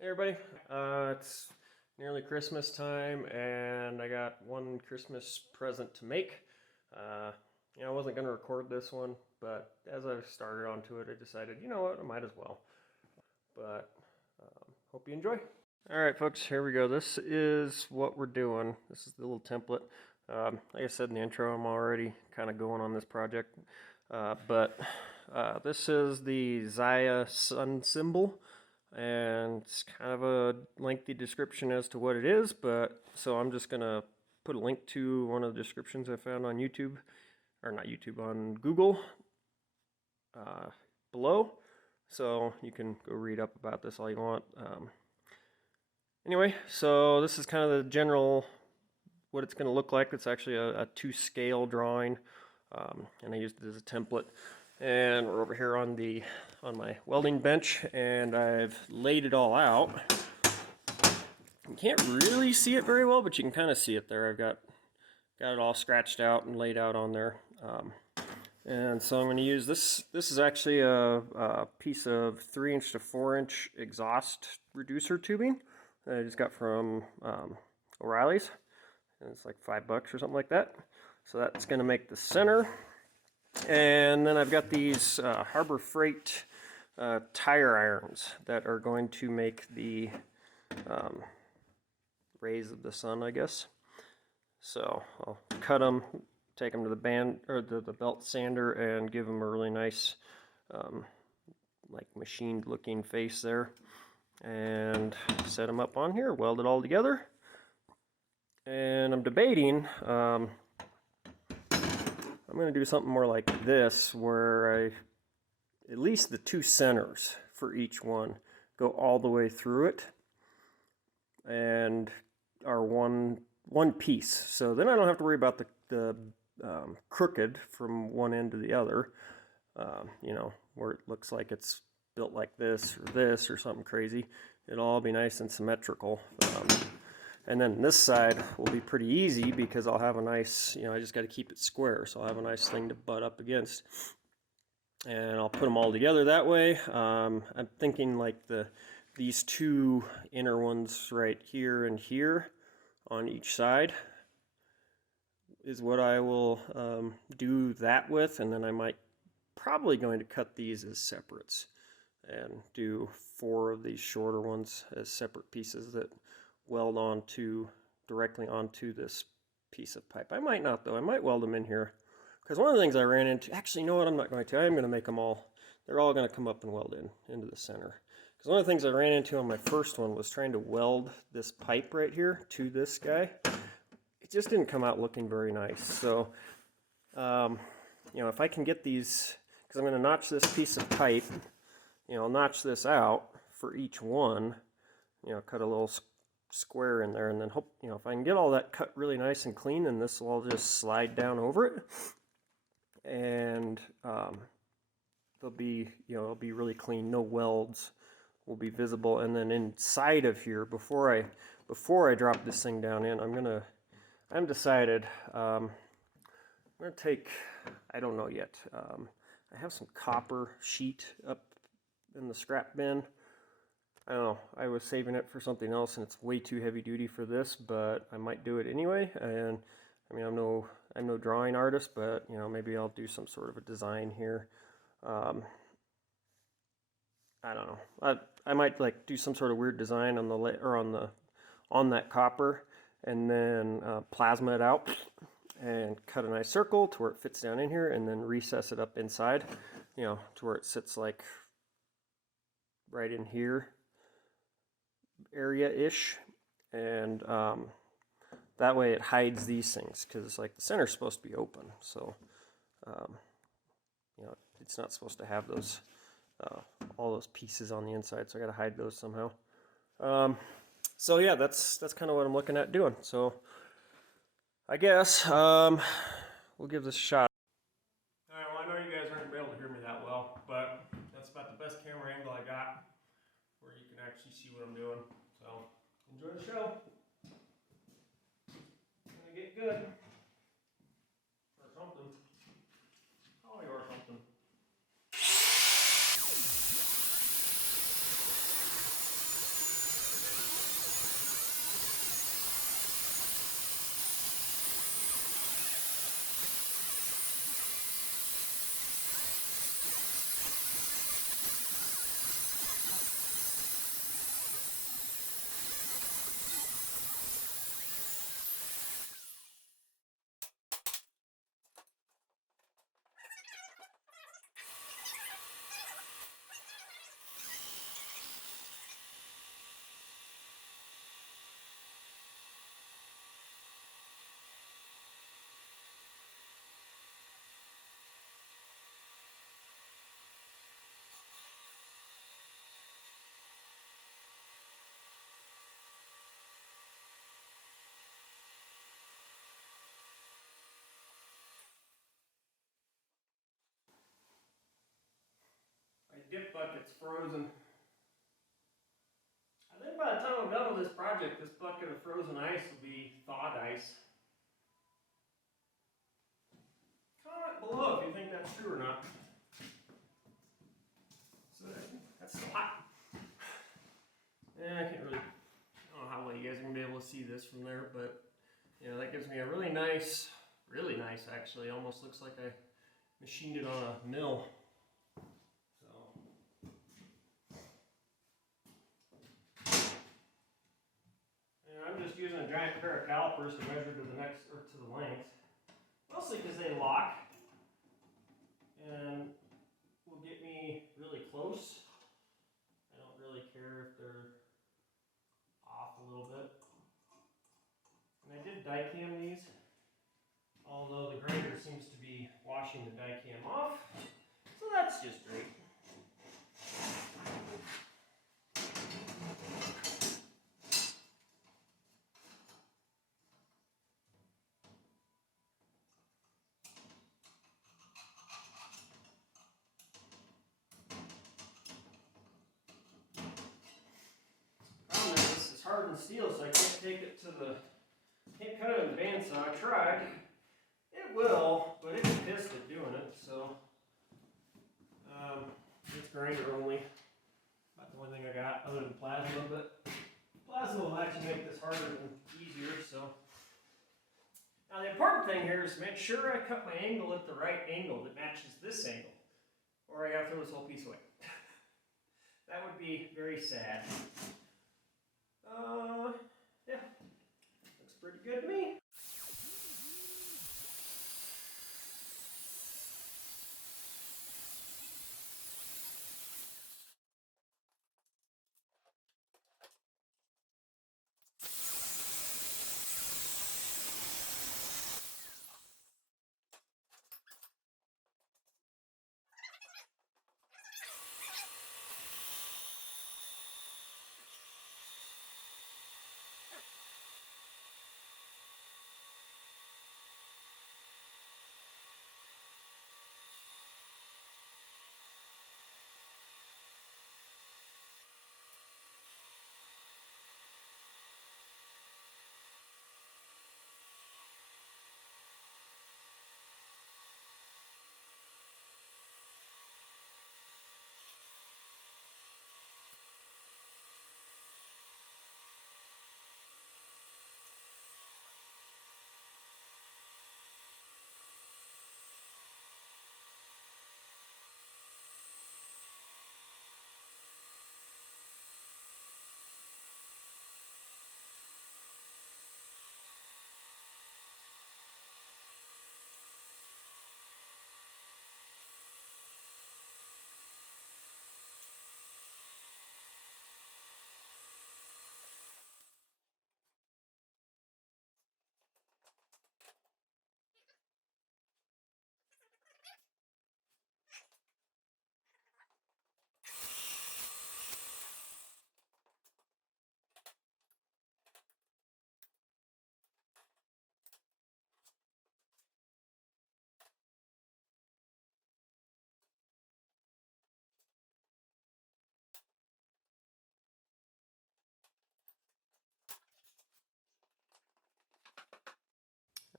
Hey everybody, it's nearly Christmas time and I got one Christmas present to make. Uh, I wasn't going to record this one, but as I started onto it, I decided, you know what, I might as well. But hope you enjoy. Alright folks, here we go. This is what we're doing. This is the little template. Like I said in the intro, I'm already kind of going on this project. But this is the Zia Sun Symbol. And it's kind of a lengthy description as to what it is, but so I'm just gonna put a link to one of the descriptions I found on YouTube, or not YouTube, on Google below, so you can go read up about this all you want. Anyway, so this is kind of the general what it's going to look like. It's actually a 2-scale drawing, and I used it as a template. And we're over here on my welding bench, and I've laid it all out. You can't really see it very well, but you can kind of see it there. I've got it all scratched out and laid out on there. And so I'm going to use this. This is actually a piece of 3-inch to 4-inch exhaust reducer tubing that I just got from O'Reilly's. And it's like $5 or something like that. So that's going to make the center. And then I've got these Harbor Freight tire irons that are going to make the rays of the sun, I guess. So I'll cut them, take them to the the belt sander, and give them a really nice, like machined looking face there, and set them up on here, weld it all together. And I'm debating. I'm going to do something more like this, where at least the 2 centers for each one go all the way through it and are one piece. So then I don't have to worry about the crooked from one end to the other, you know, where it looks like it's built like this or something crazy. It'll all be nice and symmetrical. And then this side will be pretty easy because I'll have a nice, you know, I just got to keep it square, so I'll have a nice thing to butt up against. And I'll put them all together that way. I'm thinking like these 2 inner ones right here and here on each side is what I will do that with, and then I might probably going to cut these as separates and do 4 of these shorter ones as separate pieces that weld directly onto this piece of pipe. I might not, though. I might weld them in here, because one of the things I ran into, actually, you know what, I'm not going to. I'm going to make them all, they're all going to come up and weld into the center. Because one of the things I ran into on my first one was trying to weld this pipe right here to this guy. It just didn't come out looking very nice. So, you know, if I can get these, because I'm going to notch this piece of pipe, you know, I'll notch this out for each one, you know, cut a little square in there, and then hope, you know, if I can get all that cut really nice and clean, then this will all just slide down over it, and they'll be, you know, it'll be really clean. No welds will be visible. And then inside of here, before I drop this thing down in, I'm decided, I'm gonna take, I don't know yet, I have some copper sheet up in the scrap bin. I don't know, I was saving it for something else, and it's way too heavy duty for this, but I might do it anyway. And I mean, I'm no drawing artist, but you know, maybe I'll do some sort of a design here. I don't know. I might like do some sort of weird design on on that copper, and then plasma it out and cut a nice circle to where it fits down in here, and then recess it up inside, you know, to where it sits like right in here area-ish, and that way it hides these things, because like the center's supposed to be open, so you know, it's not supposed to have those all those pieces on the inside, so I got to hide those somehow. So yeah, that's kind of what I'm looking at doing. So I guess we'll give this a shot. All right, well, I know you guys aren't going to be able to hear me that well, but that's about the best camera angle I got where you can actually see what I'm doing. So enjoy the show. It's going to get good. Or something. Probably or something. dip bucket's frozen. I think by the time I'm done with this project, this bucket of frozen ice will be thawed ice. Comment below if you think that's true or not. So that's still hot. I can't really, I don't know how well you guys are going to be able to see this from there, but you know, that gives me a really nice actually, almost looks like I machined it on a mill. I'm just using a giant pair of calipers to measure to the next, or to the length. Mostly because they lock and will get me really close. I don't really care if they're off a little bit. And I did die cam these, although the grinder seems to be washing the die cam off. So that's just great. This is hardened steel, so I can't take it to the, can't cut it in the bandsaw. I tried. It will, but it's pissed at doing it, so it's grinder only. About the only thing I got other than plasma, but plasma will actually make this harder and easier, so. Now the important thing here is to make sure I cut my angle at the right angle that matches this angle, or I gotta throw this whole piece away. That would be very sad. Yeah, looks pretty good to me.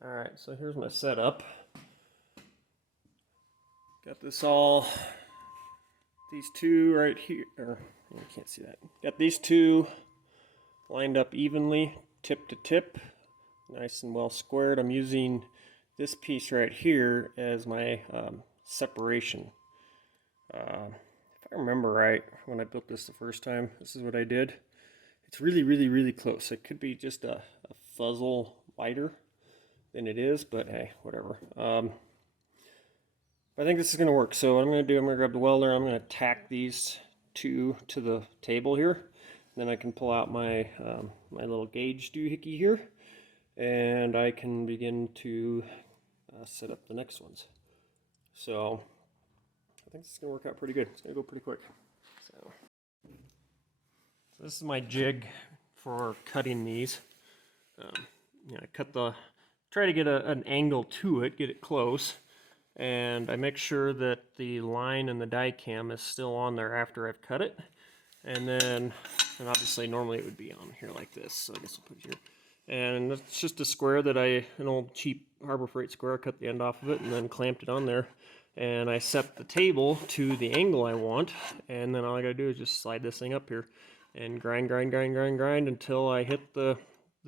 Alright, so here's my setup. Got this all, these two right here, or you can't see that. Got these two lined up evenly, tip to tip, nice and well squared. I'm using this piece right here as my separation. If I remember right, when I built this the first time, this is what I did. It's really, really, really close. It could be just a fuzzle wider than it is, but hey, whatever. I think this is going to work. So what I'm going to do, I'm going to grab the welder, I'm going to tack these two to the table here. Then I can pull out my my little gauge doohickey here, and I can begin to set up the next ones. So I think this is going to work out pretty good. It's going to go pretty quick. So this is my jig for cutting these. You know, I cut the, try to get an angle to it, get it close, and I make sure that the line in the die cam is still on there after I've cut it. And then, and obviously normally it would be on here like this, so I guess I'll put it here. And it's just a square that an old cheap Harbor Freight square, cut the end off of it and then clamped it on there. And I set the table to the angle I want, and then all I gotta do is just slide this thing up here and grind until I hit the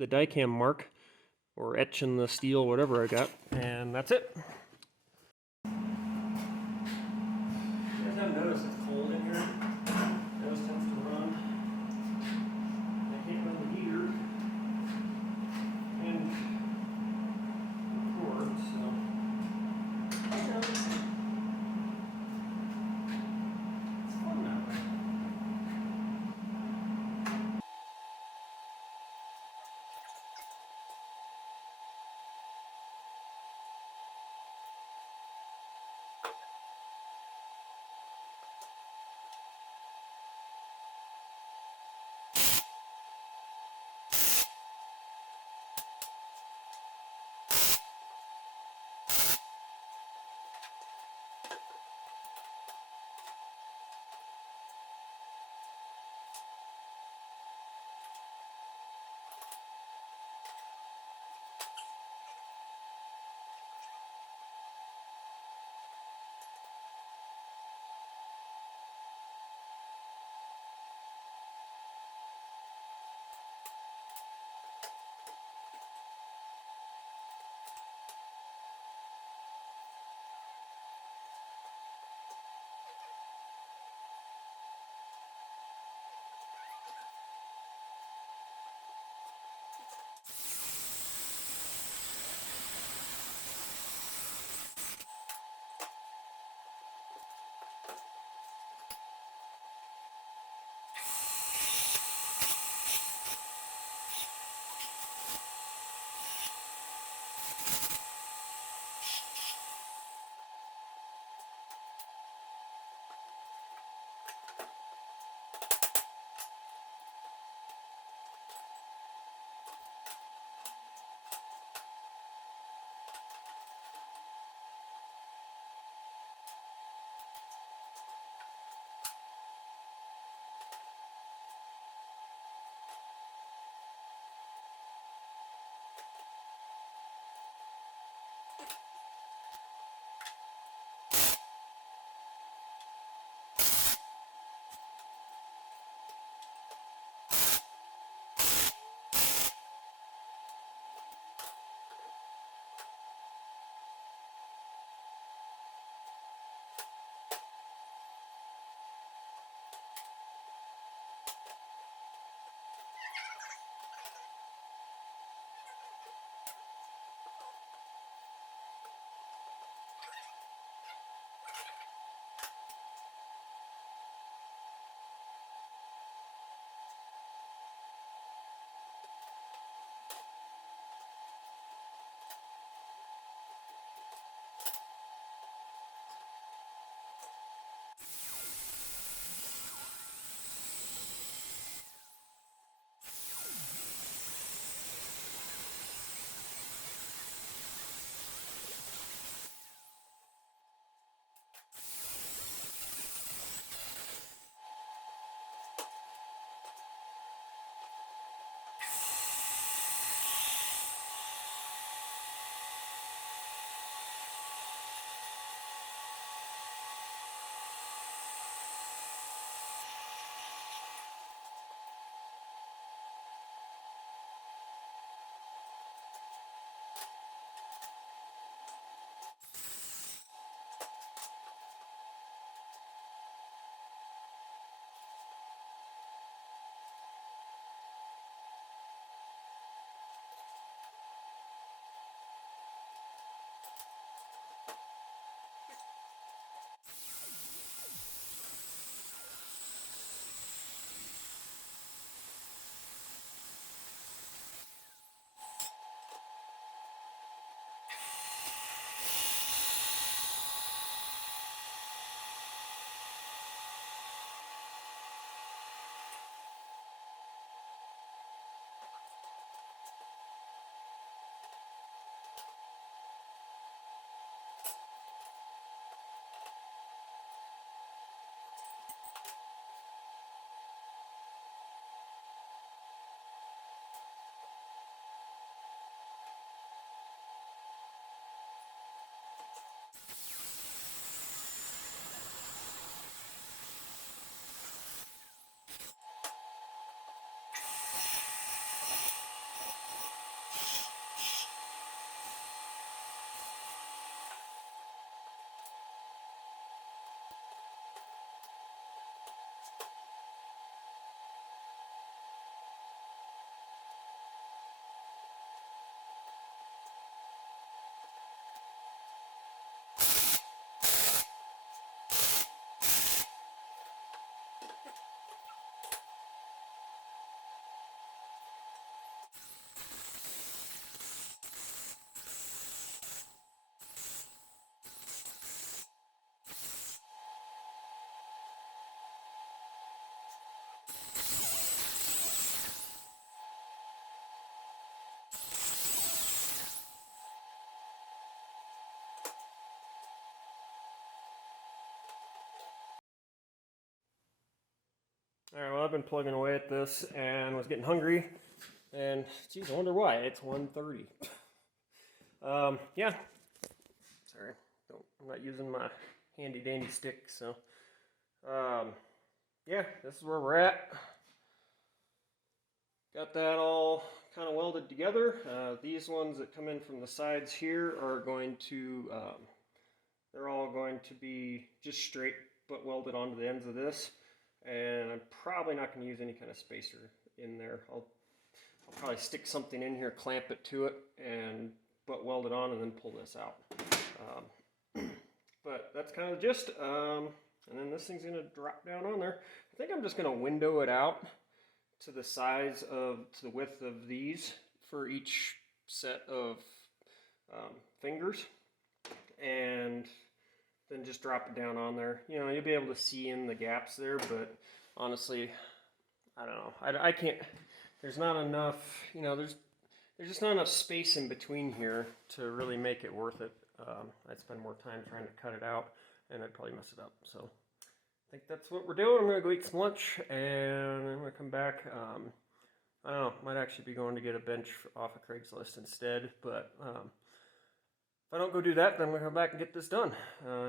die cam mark, or etch in the steel, whatever I got, and that's it. You guys haven't noticed it's cold in here? It always tends to run. I can't run the heater and record, so it's fun that way. been plugging away at this and was getting hungry, and geez, I wonder why. It's 1:30. Yeah. Sorry, I'm not using my handy dandy stick, so yeah, this is where we're at. Got that all kind of welded together. These ones that come in from the sides here are going to, they're all going to be just straight but welded onto the ends of this. And I'm probably not going to use any kind of spacer in there. I'll probably stick something in here, clamp it to it, and butt weld it on, and then pull this out. But that's kind of the gist. And then this thing's going to drop down on there. I think I'm just going to window it out to the size of, to the width of these for each set of fingers, and then just drop it down on there. You know, you'll be able to see in the gaps there, but honestly, I don't know. I can't, there's not enough, you know, there's just not enough space in between here to really make it worth it. I'd spend more time trying to cut it out, and I'd probably mess it up. So I think that's what we're doing. I'm going to go eat some lunch, and I'm going to come back. I don't know, might actually be going to get a bench off of Craigslist instead, but if I don't go do that, then I'm going to come back and get this done.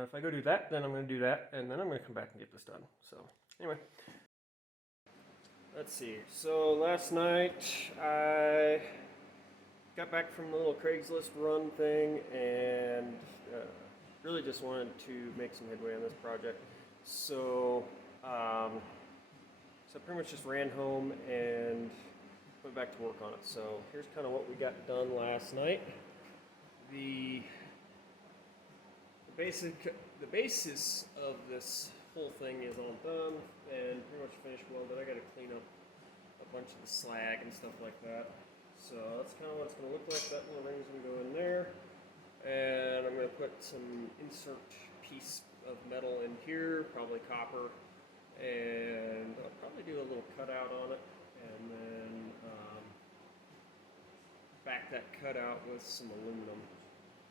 If I go do that, then I'm going to do that, and then I'm going to come back and get this done. So anyway, let's see. So last night I got back from the little Craigslist run thing, and really just wanted to make some headway on this project. So I pretty much just ran home and went back to work on it. So here's kind of what we got done last night. The basis of this whole thing is all done and pretty much finished welded. I got to clean up a bunch of the slag and stuff like that. So that's kind of what it's going to look like. That little ring's going to go in there, and I'm going to put some insert piece of metal in here, probably copper, and I'll probably do a little cutout on it, and then back that cutout with some aluminum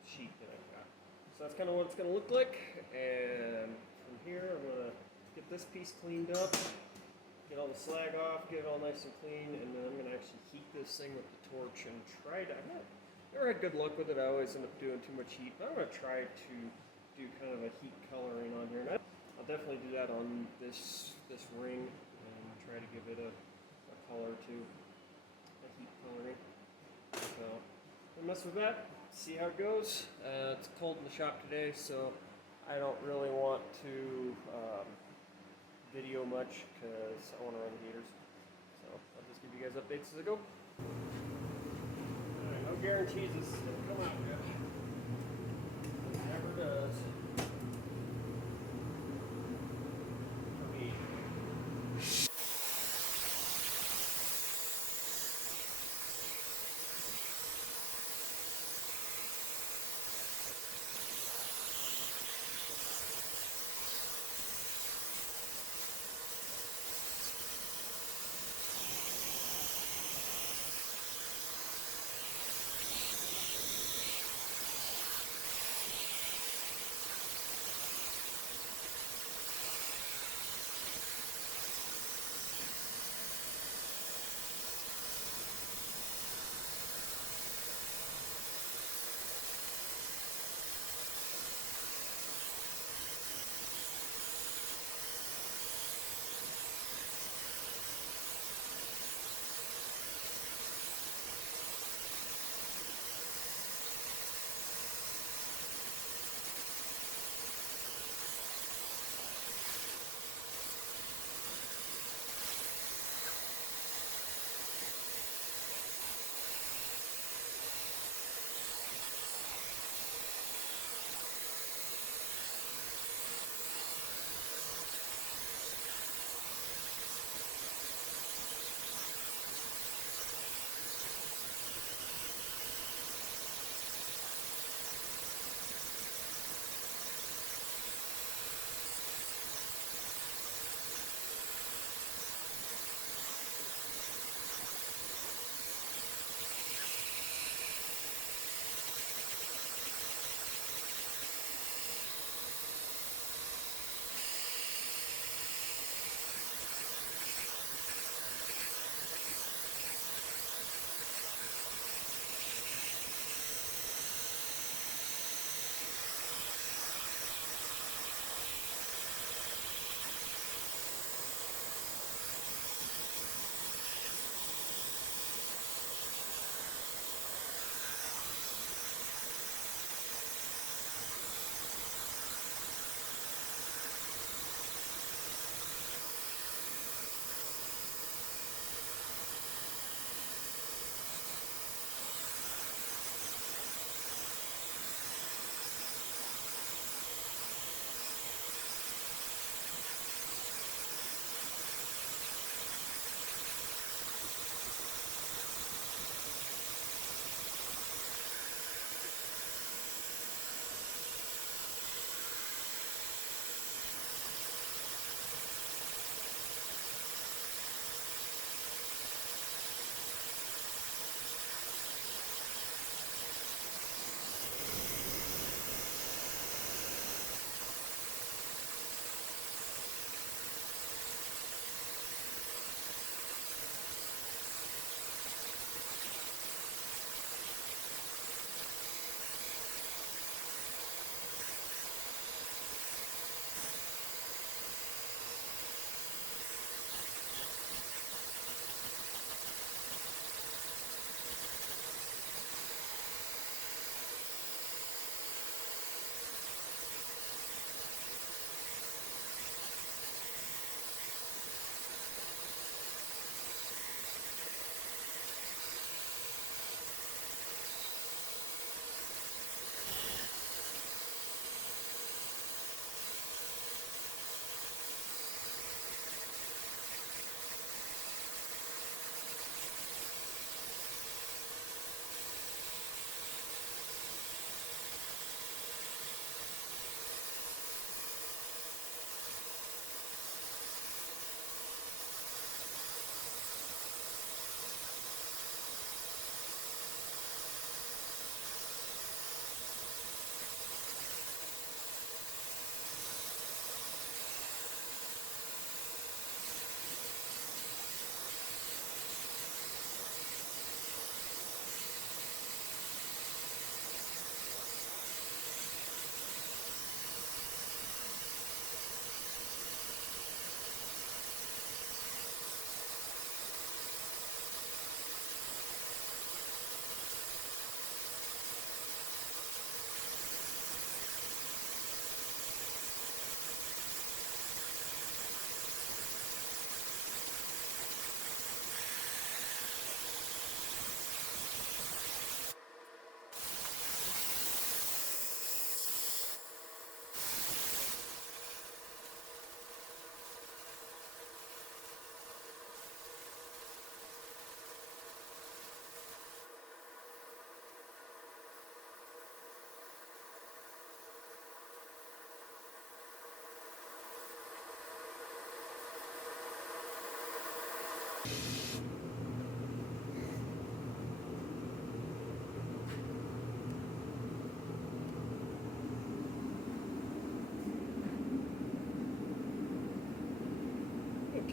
sheet that I've got. So that's kind of what it's going to look like, and from here I'm going to get this piece cleaned up, get all the slag off, get it all nice and clean, and then I'm going to actually heat this thing with the torch and try to, I've never had good luck with it. I always end up doing too much heat, but I'm going to try to do kind of a heat coloring on here. And I'll definitely do that on this ring and try to give it a color too, a heat coloring. So I'll mess with that, see how it goes. It's cold in the shop today, so I don't really want to video much because I want to run the heaters. So I'll just give you guys updates as I go. Alright, no guarantees this is going to come out good. It never does.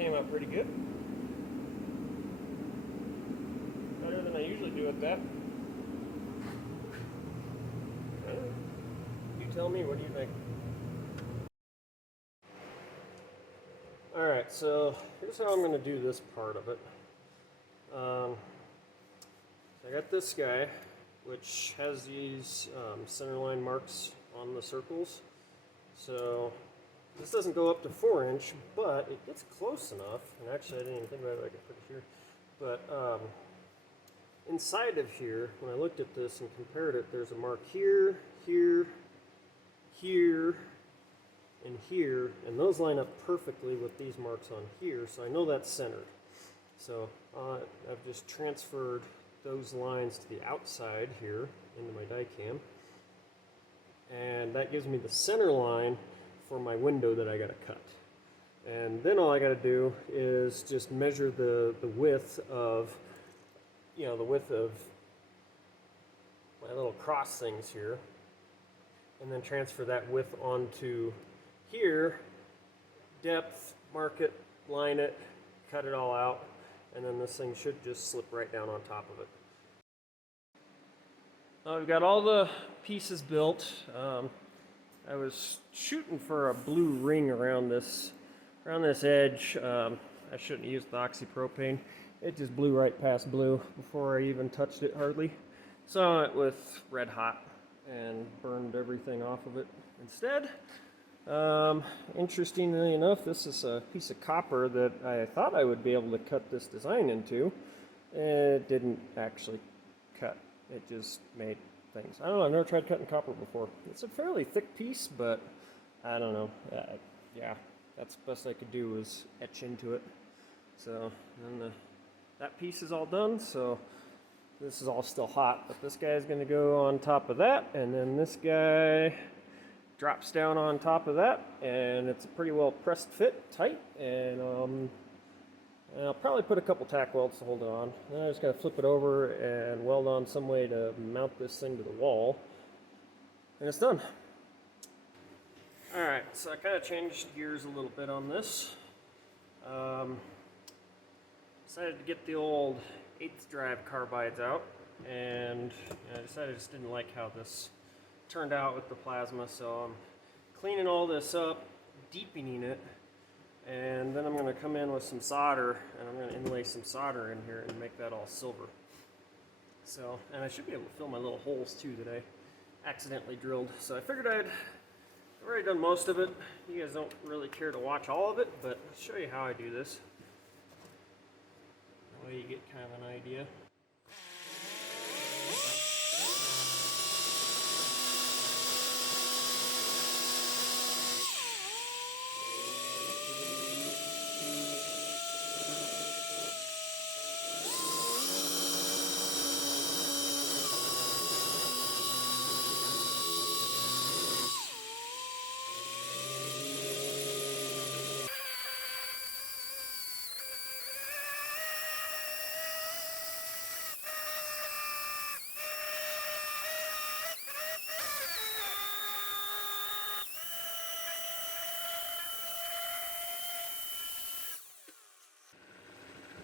came out pretty good. Better than I usually do at that. You tell me, what do you think? Alright, so here's how I'm going to do this part of it. So I got this guy, which has these centerline marks on the circles. So this doesn't go up to 4-inch, but it gets close enough. And actually, I didn't even think about it. I could put it here. But inside of here, when I looked at this and compared it, there's a mark here, here, here, and here, and those line up perfectly with these marks on here, so I know that's centered. So I've just transferred those lines to the outside here into my die cam, and that gives me the center line for my window that I got to cut. And then all I got to do is just measure the width of, the width of my little cross things here, and then transfer that width onto here, depth, mark it, line it, cut it all out, and then this thing should just slip right down on top of it. I've got all the pieces built. I was shooting for a blue ring around this edge. I shouldn't have used the oxypropane. It just blew right past blue before I even touched it hardly. So I went with red hot and burned everything off of it instead. Interestingly enough, this is a piece of copper that I thought I would be able to cut this design into. It didn't actually cut. It just made things. I don't know, I've never tried cutting copper before. It's a fairly thick piece, but I don't know. Yeah, that's the best I could do was etch into it. So, and that piece is all done, so this is all still hot, but this guy's going to go on top of that, and then this guy drops down on top of that, and it's a pretty well pressed fit, tight, and I'll probably put a couple tack welds to hold it on. Then I just gotta flip it over and weld on some way to mount this thing to the wall, and it's done. Alright, so I kind of changed gears a little bit on this. Decided to get the old 8th drive carbides out, and I decided I just didn't like how this turned out with the plasma, so I'm cleaning all this up, deepening it, and then I'm going to come in with some solder, and I'm going to inlay some solder in here and make that all silver. So, and I should be able to fill my little holes too that I accidentally drilled. So I figured I've already done most of it. You guys don't really care to watch all of it, but I'll show you how I do this. That way you get kind of an idea.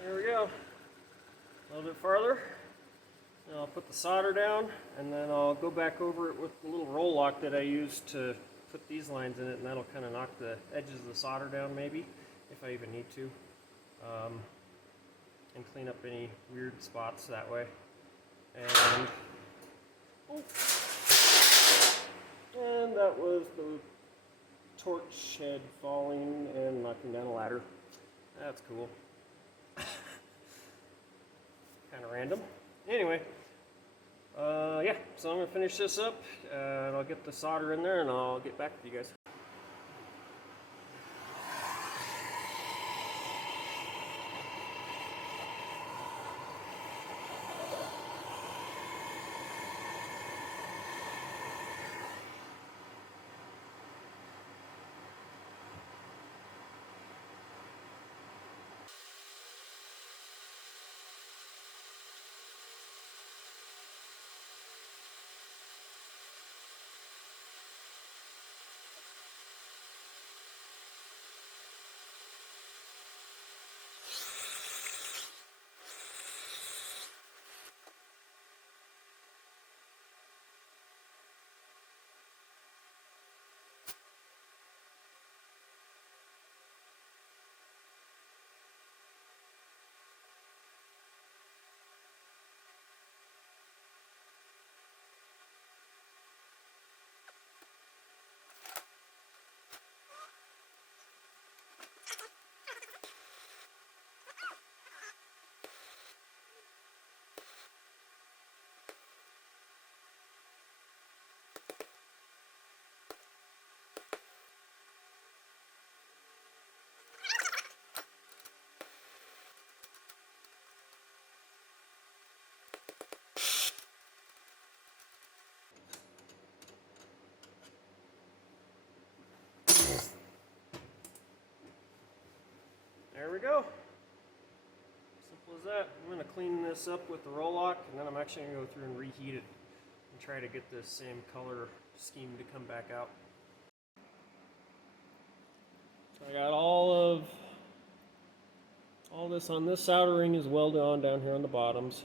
There we go. A little bit farther. And I'll put the solder down, and then I'll go back over it with the little roll lock that I used to put these lines in it, and that'll kind of knock the edges of the solder down maybe, if I even need to. And clean up any weird spots that way. And, and that was the torch head falling and knocking down a ladder. That's cool. Kind of random. Anyway, yeah, so I'm going to finish this up, and I'll get the solder in there, and I'll get back to you guys. go. Simple as that. I'm going to clean this up with the roll lock, and then I'm actually going to go through and reheat it and try to get the same color scheme to come back out. So I got all this on this soldering is welded on down here on the bottoms,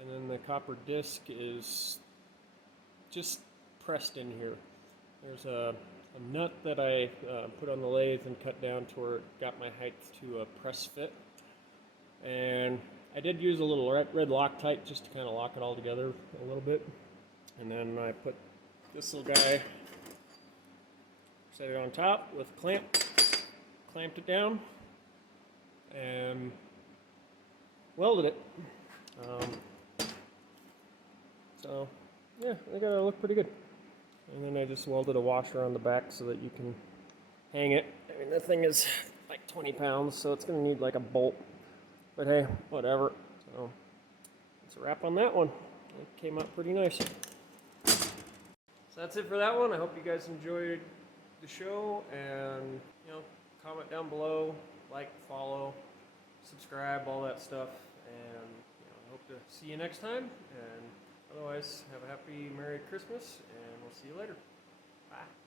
and then the copper disc is just pressed in here. There's a nut that I put on the lathe and cut down to where it got my height to a press fit. And I did use a little red Loctite just to kind of lock it all together a little bit. And then I put this little guy, set it on top with a clamp, clamped it down, and welded it. So yeah, I think it'll look pretty good. And then I just welded a washer on the back so that you can hang it. I mean, the thing is like 20 pounds, so it's going to need like a bolt. But hey, whatever. So that's a wrap on that one. It came out pretty nice. So that's it for that one. I hope you guys enjoyed the show, and comment down below, like, follow, subscribe, all that stuff. And I hope to see you next time. And otherwise, have a happy Merry Christmas, and we'll see you later. Bye.